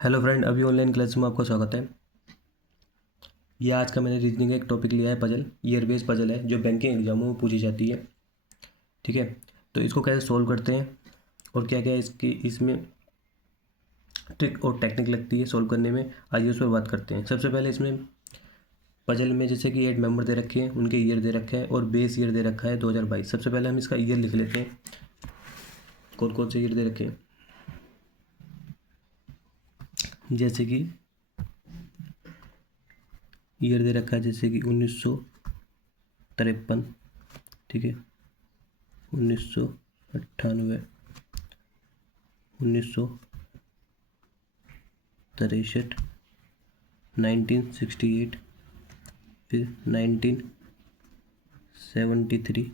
Hello friend, अभी online class में आपका स्वागत है। ये आज का मैंने रीजनिंग का एक टॉपिक लिया है, पजल। ईयर बेस्ड पजल है जो बैंकिंग एग्जामों में पूछी जाती है। ठीक है, तो इसको कैसे सोल्व करते हैं और क्या क्या इसमें ट्रिक और टेक्निक लगती है सोल्व करने में, आइए उस पर बात करते हैं। सबसे पहले इसमें पजल में जैसे कि 8 मेंबर दे रखे हैं, उनके ईयर दे रखा है और बेस ईयर दे रखा है 2022। सबसे पहले हम इसका ईयर लिख लेते हैं, कौन कौन से ईयर दे रखे हैं। जैसे कि ईयर दे रखा है जैसे कि 1953, ठीक है, 1998, 1963, 1968, फिर 1973,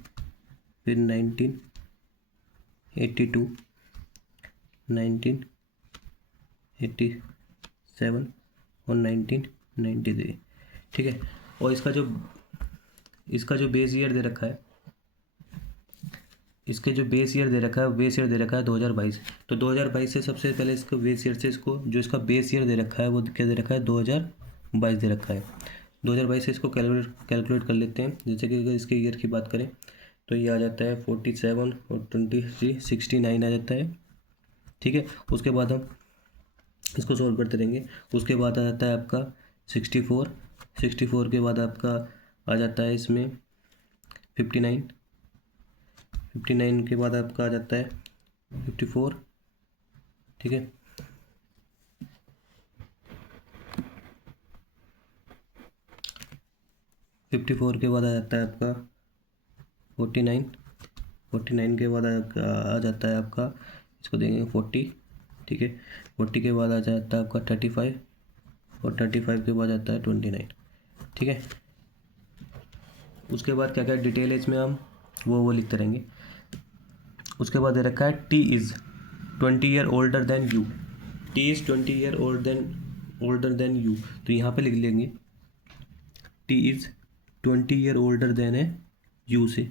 फिर 1982, 1987 और 1993। ठीक है, और इसका जो बेस ईयर दे रखा है, इसके जो बेस ईयर दे रखा है, बेस ईयर दे रखा है 2022। तो 2022 से सबसे पहले इसको बेस ईयर से इसको जो इसका बेस ईयर दे रखा है वो क्या दे रखा है, 2022 दे रखा है। 2022 से इसको कैलकुलेट कर लेते हैं। जैसे कि अगर इसके ईयर की बात करें तो ये आ जाता है 47 और 23 69 आ जाता है। ठीक है, उसके बाद हम इसको सॉल्व करते रहेंगे। उसके बाद आ जाता है आपका 64, 64 के बाद आपका आ जाता है इसमें 59, 59 के बाद आपका आ जाता है 54। ठीक है, 54 के बाद आ जाता है आपका 49, 49 के बाद आ जाता है आपका, इसको देंगे 40। ठीक है, 40 के बाद आ जाता है आपका 35 और 35 के बाद आता है 29। ठीक है, उसके बाद क्या क्या डिटेल है इसमें हम वो लिखते रहेंगे। उसके बाद दे रखा है T is 20 year older than you. T is 20 year older than you, तो यहाँ पे लिख लेंगे T is 20 year older than है यू से।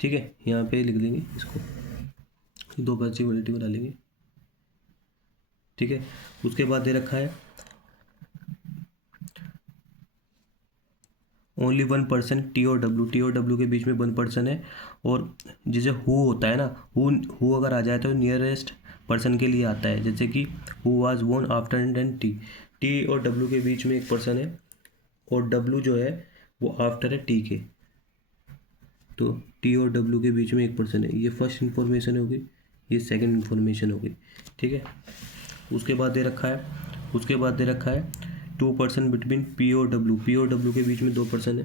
ठीक है, यहाँ पे लिख देंगे इसको, दो पॉसिबिलिटी बना लेंगे। ठीक है, उसके बाद दे रखा है ओनली 1% टी और डब्ल्यू के बीच में 1% है। और जैसे हु होता है ना, हु अगर आ जाए तो नियरेस्ट पर्सन के लिए आता है। जैसे कि who was born after then T, T और डब्ल्यू के बीच में 1% है और डब्ल्यू जो है वो आफ्टर है टी के। तो टी और डब्ल्यू के बीच में 1% है। ये फर्स्ट इन्फॉर्मेशन होगी, ये सेकंड इन्फॉर्मेशन होगी। ठीक है, उसके बाद दे रखा है 2% बिटवीन पी और डब्ल्यू के बीच में 2% है।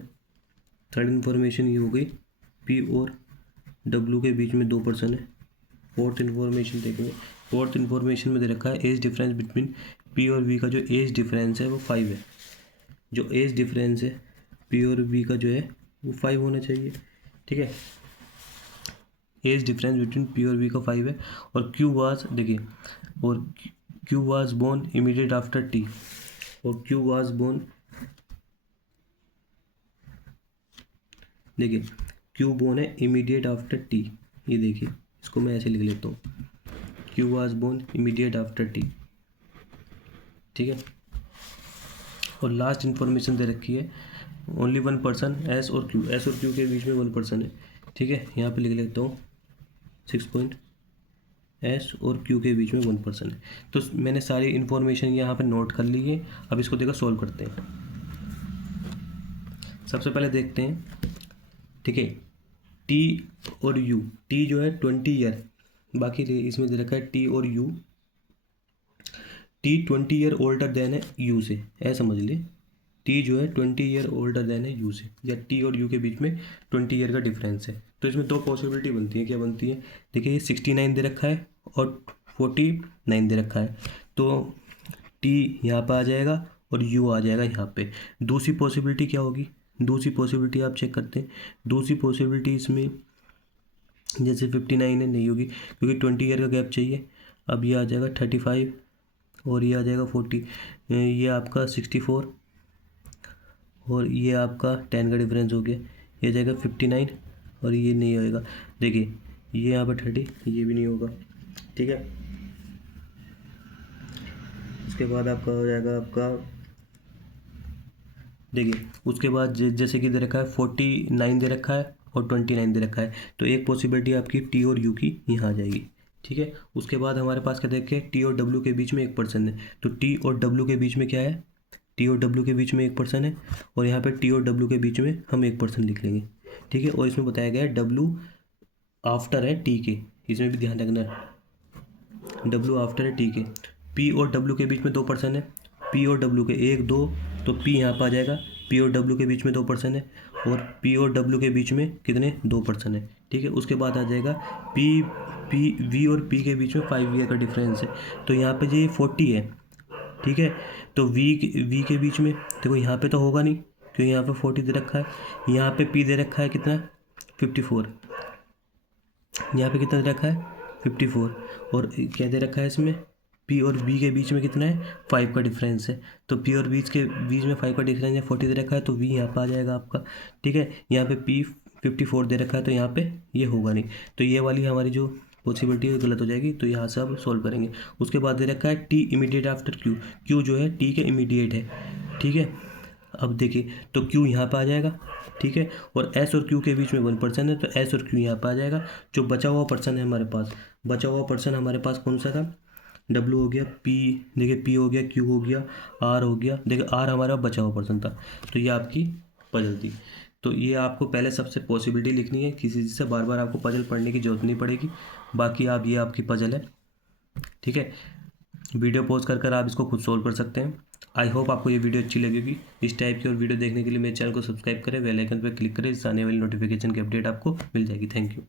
थर्ड इन्फॉर्मेशन ये हो गई, पी और डब्ल्यू के बीच में 2% है। फोर्थ इन्फॉर्मेशन देखेंगे, फोर्थ इन्फॉर्मेशन में दे रखा है एज डिफरेंस बिटवीन पी और वी का जो एज डिफरेंस है वो 5 है। जो एज डिफरेंस है पी और वी का जो है वो 5 होना चाहिए। ठीक है, एज डिफरेंस बिटवीन पी और वी का 5 है। और क्यू वाज, देखिए, और Q was born immediate after T, और क्यू वाज बोर्न, देखिए क्यू बोर्न है इमीडिएट आफ्टर टी। ये देखिए, इसको मैं ऐसे लिख लेता हूँ, Q was born immediate after T. ठीक है, और लास्ट इन्फॉर्मेशन दे रखी है ओनली 1% एस और क्यू, एस और क्यू के बीच में 1% है। ठीक है, यहाँ पे लिख लेता हूँ 6 पॉइंट, एस और क्यू के बीच में 1% है। तो मैंने सारी इन्फॉर्मेशन यहाँ पे नोट कर ली है। अब इसको देखो सॉल्व करते हैं। सबसे पहले देखते हैं, ठीक है, टी और यू, टी जो है 20 ईयर, बाकी इसमें दे रखा है टी और you, T 20 year older than है यू से, ऐसा समझ ले। टी जो है 20 ईयर ओल्डर देन है यू से, या टी और यू के बीच में 20 ईयर का डिफरेंस है। तो इसमें दो पॉसिबिलिटी बनती है, क्या बनती है, देखिए ये 69 दे रखा है और 49 दे रखा है। तो टी यहाँ पर आ जाएगा और यू आ जाएगा यहाँ पे। दूसरी पॉसिबिलिटी क्या होगी, दूसरी पॉसिबिलिटी आप चेक करते हैं। दूसरी पॉसिबिलिटी इसमें जैसे 59 है, नहीं होगी क्योंकि 20 ईयर का गैप चाहिए। अब ये आ जाएगा 35 और ये आ जाएगा 40, ये आपका 64 और ये आपका 10 का डिफरेंस हो गया, ये आ जाएगा 59 और ये नहीं होएगा। देखिए ये यहाँ पर 30, ये भी नहीं होगा। ठीक है, उसके बाद आपका हो जाएगा आपका, देखिए उसके बाद जैसे कि दे रखा है 49 दे रखा है और 29 दे रखा है, तो एक पॉसिबिलिटी आपकी टी और यू की यहाँ आ जाएगी। ठीक है, उसके बाद हमारे पास क्या देखे, टी और डब्ल्यू के बीच में 1% है, तो टी और डब्ल्यू के बीच में क्या है, टी और डब्ल्यू के बीच में 1% है, और यहाँ पे टी और डब्ल्यू के बीच में हम 1% लिख लेंगे। ठीक है, और इसमें बताया गया है डब्ल्यू आफ्टर है टी के, इसमें भी ध्यान रखना है, डब्ल्यू आफ्टर है टी के। पी और डब्ल्यू के बीच में 2% है, पी और डब्ल्यू के 1 2, तो पी यहाँ पर आ जाएगा, पी और डब्ल्यू के बीच में 2% है, और पी और डब्ल्यू के बीच में कितने 2% है। ठीक है, उसके बाद आ जाएगा पी पी वी और पी के बीच में 5 ईयर का डिफरेंस है, तो यहाँ पे ये 40 है। ठीक है, तो वी के बीच में देखो यहाँ पे तो होगा नहीं, क्योंकि यहाँ पे 40 दे रखा है, यहाँ पे पी दे रखा है कितना 54, यहाँ पे कितना दे रखा है 54, और क्या दे रखा है इसमें, पी और बी के बीच में कितना है 5 का डिफरेंस है, तो पी और बीच के बीच में 5 का डिफरेंस है, 40 दे रखा है, तो वी यहाँ पे आ जाएगा आपका। ठीक है, यहाँ पे पी 54 दे रखा है, तो यहाँ पे ये होगा नहीं, तो ये वाली हमारी जो पॉसिबिलिटी है गलत हो जाएगी, तो यहाँ से अब सोल्व करेंगे। उसके बाद दे रखा है T immediate after Q, Q जो है टी के इमीडिएट है। ठीक है, अब देखिए तो Q यहाँ पे आ जाएगा। ठीक है, और S और Q के बीच में 1% है, तो S और Q यहाँ पे आ जाएगा। जो बचा हुआ पर्सन है हमारे पास, बचा हुआ पर्सन हमारे पास कौन सा था, W हो गया, P देखिए, P हो गया, Q हो गया, R हो गया, देखिए R हमारा बचा हुआ पर्सन था, तो ये आपकी पजल थी। तो ये आपको पहले सबसे पॉसिबिलिटी लिखनी है, किसी चीज़ से बार बार आपको पजल पढ़ने की जरूरत नहीं पड़ेगी। बाकी आप, ये आपकी पजल है। ठीक है, वीडियो पॉज कर आप इसको खुद सोल्व कर सकते हैं। आई होप आपको ये वीडियो अच्छी लगेगी। इस टाइप की और वीडियो देखने के लिए मेरे चैनल को सब्सक्राइब करें, बेल आइकन पर क्लिक करें, जिससे आने वाली नोटिफिकेशन की अपडेट आपको मिल जाएगी। Thank you.